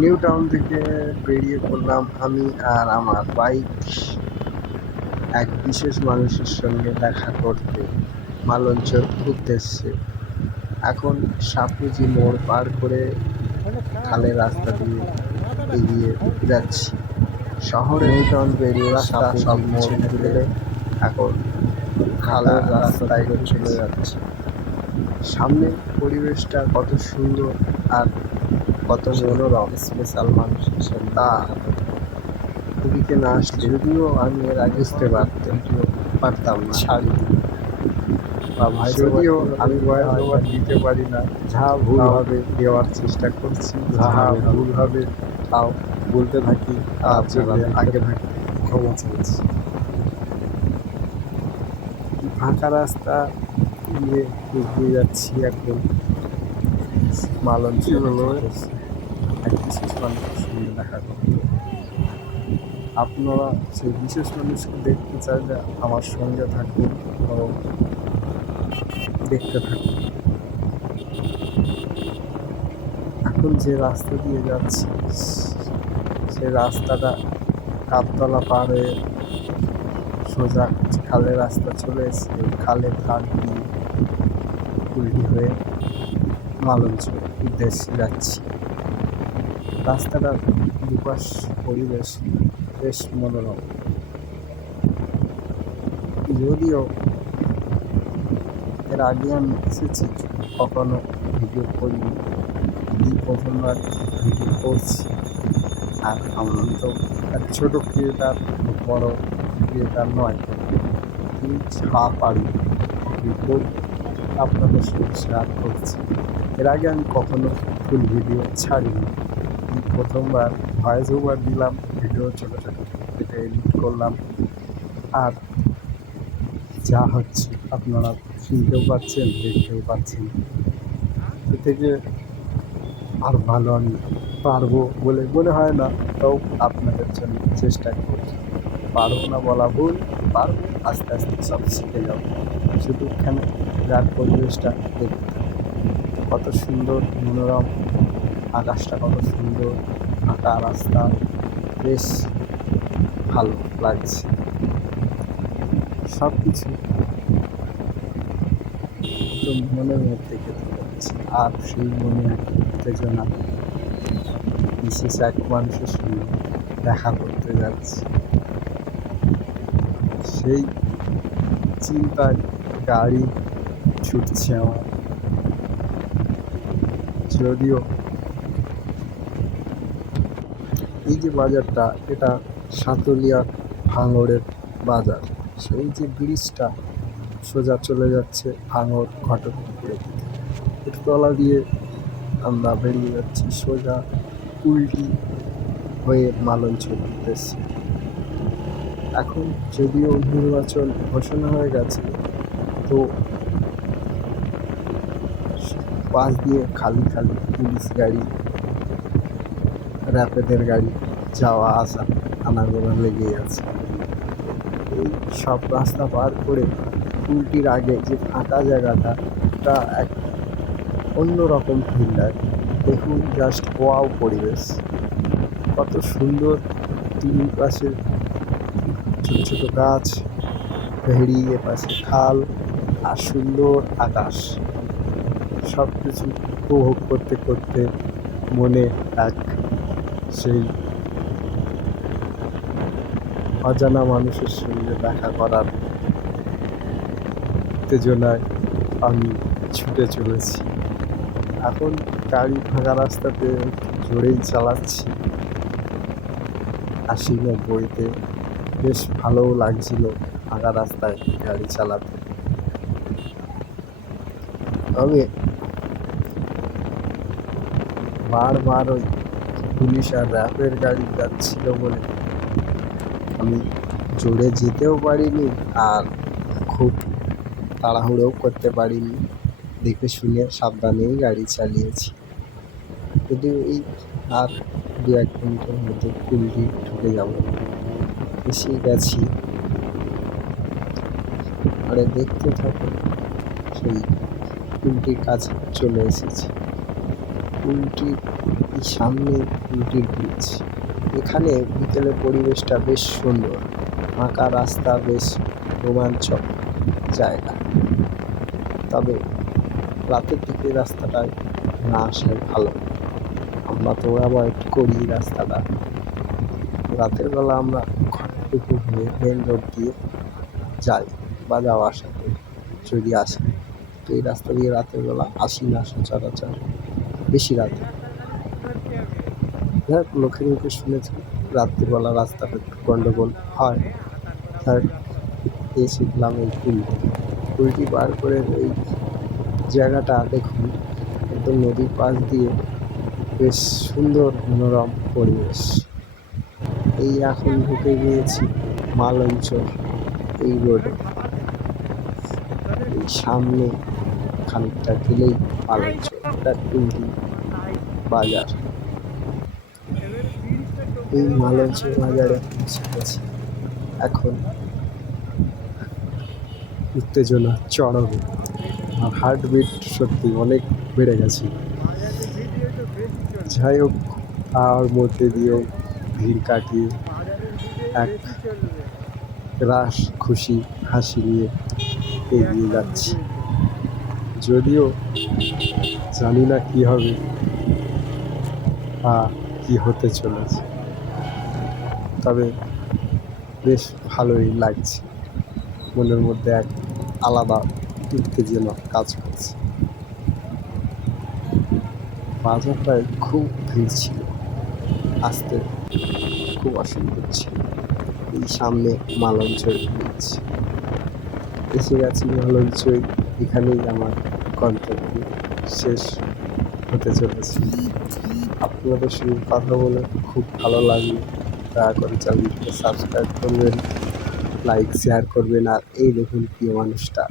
New town থেকে বেরিয়ে পড়লাম আমি আর আমার বাইক এক বিশেষ মানুষের সঙ্গে দেখা করতে মালঞ্চর উদ্দেশ্যে। এখন সাপুজি মোড় পার করে খালের রাস্তা দিয়ে এগিয়ে যাচ্ছি। শহরে নিউ টাউন পেরিয়ে রাস্তা সব মোড় ঘুরে এখন খালের রাস্তায় চলে যাচ্ছে। সামনে পরিবেশটা কত সুন্দর আর কত মনোরম, স্পেশাল মানুষের সঙ্গে তা এদিকে না আসলে যদিও আমি এর আগে বুঝতে পারতাম না। বা যদিও আমি ভয়েস ওভার দিতে পারি না, যা ভুল হবে দেওয়ার চেষ্টা করছি, যা ভুল হবে তাও বলতে থাকি, তার জন্য আগে থাকি ক্ষমা চাইছি। ফাঁকা রাস্তা দিয়ে এগিয়ে যাচ্ছি এখন মালঞ্চ হলো এক বিশেষ মানুষের সঙ্গে দেখা করতে। আপনারা সেই বিশেষ মানুষকে দেখতে চাইলে আমার সঙ্গে থাকুন এবং দেখতে থাকুন। এখন যে রাস্তা দিয়ে যাচ্ছি সেই রাস্তাটা কাপতলা পার হয়ে সোজা খালের রাস্তা চলে এসে খালের ধার দিয়ে উল্টি হয়ে মালঞ্চ উদ্দেশ্যে যাচ্ছি। রাস্তাটার দুপাশ পরিবেশ বেশ মনোরম, যদিও এর আগে আমি এসেছি কখনো ভিডিও করিনি, এই প্রথমবার ভিডিও করছি। আর আমি তো এক ছোটো ক্রিয়েটার, বড় ক্রিয়েটার নয়, কিন্তু যা পারি করি আপনাদের সঙ্গে শেয়ার করছি। এর আগে আমি কখনো ফুল ভিডিও ছাড়িনি, এই প্রথমবার ভয়েস ওভার দিলাম, ভিডিও ছোটো ছোটো কেটে এডিট করলাম। আর যা হচ্ছে আপনারা শুনতেও পাচ্ছেন, দেখতেও পাচ্ছেন। এ থেকে আর ভালো আমি পারবো বলে মনে হয় না, তাও আপনাদের জন্য চেষ্টা করি। পারবো না বলা ভুল, পারবো, আস্তে আস্তে সব শিখে যাবো। শুধু এখানে যার পরিবেশটা দেখতে কত সুন্দর মনোরম, আকাশটা কত সুন্দর, ফাঁকা রাস্তা, বেশ ভালো লাগছে। সব কিছু একদম মনের মধ্যে গেঁথে যাচ্ছে। আর সেই মনে উত্তেজনা বিশেষ এক মানুষের সঙ্গে দেখা করতে যাচ্ছি, সেই চিন্তায় গাড়ি ছুটছে আমার। যদিও এই যে বাজারটা, এটা সাতুলিয়া ভাঙড়ের বাজার। সেই যে ব্রিজটা সোজা চলে যাচ্ছে ভাঙড় ঘটকপুকুরের দিকে, এর তলা দিয়ে আমরা বেরিয়ে যাচ্ছি সোজা উল্টি হয়ে মালঞ্চের উদ্দেশ্যে। এখন যদিও নির্বাচন ঘোষণা হয়ে গেছে, তো পাশ দিয়ে খালি খালি পুলিশ গাড়ি, র্যাপিডের গাড়ি যাওয়া আসা আনাগোনা লেগেই আছে। এই সব রাস্তা পার করে উল্টির আগে যে ফাঁকা জায়গাটা, এটা এক অন্যরকম ফিল দেয়। দেখুন জাস্ট ওয়াও পরিবেশ, কত সুন্দর। তিন পাশে ছোট ছোট গাছ, ভেড়ি, এপাশে খাল, আর সুন্দর আকাশ। সব কিছু উপভোগ করতে করতে মনে এক সেই অজানা মানুষের সঙ্গে দেখা করার উত্তেজনায় আমি ছুটে চলেছি। এখন গাড়ি ফাঁকা রাস্তাতে জোরেই চালাচ্ছি, 80-90-তে। বেশ ভালোও লাগছিল ফাঁকা রাস্তায় গাড়ি চালাতে। তবে বারবার ওই পুলিশ আর র্যাপের গাড়ি যাচ্ছিল বলে আমি জোরে যেতেও পারিনি, আর খুব তাড়াহুড়োও করতে পারিনি। দেখে শুনে সাবধানেই গাড়ি চালিয়েছি। যদিও এই আর 2-1 মিনিটের মধ্যে কুলটি ঢুকে যাব, এসেই গেছি। আরে দেখতে থাকো, সেই কুলটির কাছে চলে এসেছি। কুলটির সামনে রুটির ব্রিজ। এখানে বিকেলে পরিবেশটা বেশ সুন্দর, ফাঁকা রাস্তা, বেশ রোমাঞ্চক জায়গা। তবে রাতের দিকে রাস্তাটায় না আসাই ভালো। আমরা তো অ্যাভয়েড করি রাস্তাটা। রাতের বেলা আমরা ঘরটুকু হয়ে মেন রোড দিয়ে যাই বা যাওয়া আসা করি যদি আসি। তো এই রাস্তা দিয়ে রাতের বেলা আসি না সচরাচর, বেশি রাতে। যাই হোক, লোকের মুখে শুনেছি রাত্রিবেলা রাস্তাটা একটু গন্ডগোল হয়। তার শিখলাম এই পুলটি পার করে এই জায়গাটা দেখুন, একদম নদীর পাশ দিয়ে বেশ সুন্দর মনোরম পরিবেশ। এই এখন ঢুকে গিয়েছি মালঞ্চল এই রোডে। এই সামনে খানিকটা গেলেই মালঞ্চল, এটা কুলটি বাজার। এই মালঞ্চল বাজারে পৌঁছে গেছি। এখন উত্তেজনা চরমে, আর হার্টবিট সত্যি অনেক বেড়ে গেছে। যাই হোক, তার মধ্যে দিয়েও ভিড় কাটিয়ে এক রাস খুশি হাসি নিয়ে এগিয়ে যাচ্ছি। যদিও জানি না কি হবে বা কি হতে চলেছে, তবে বেশ ভালোই লাগছে। মনের মধ্যে এক আলাদা উত্তেজনা কাজ করছে। বাজারটায় খুব ভিড় ছিল, আসতে খুব অসুবিধা ছিল। এই সামনে মালঞ্চল ব্রিজ, এসে গেছি মালঞ্চল। এখানেই আমার গন্তব্য শেষ হতে চলেছে। আপনাদের সঙ্গে কথা বলে খুব ভালো লাগলো। দয়া করে চ্যানেলটিকে সাবস্ক্রাইব করবেন, লাইক শেয়ার করবেন। আর এই দেখুন প্রিয় মানুষটা।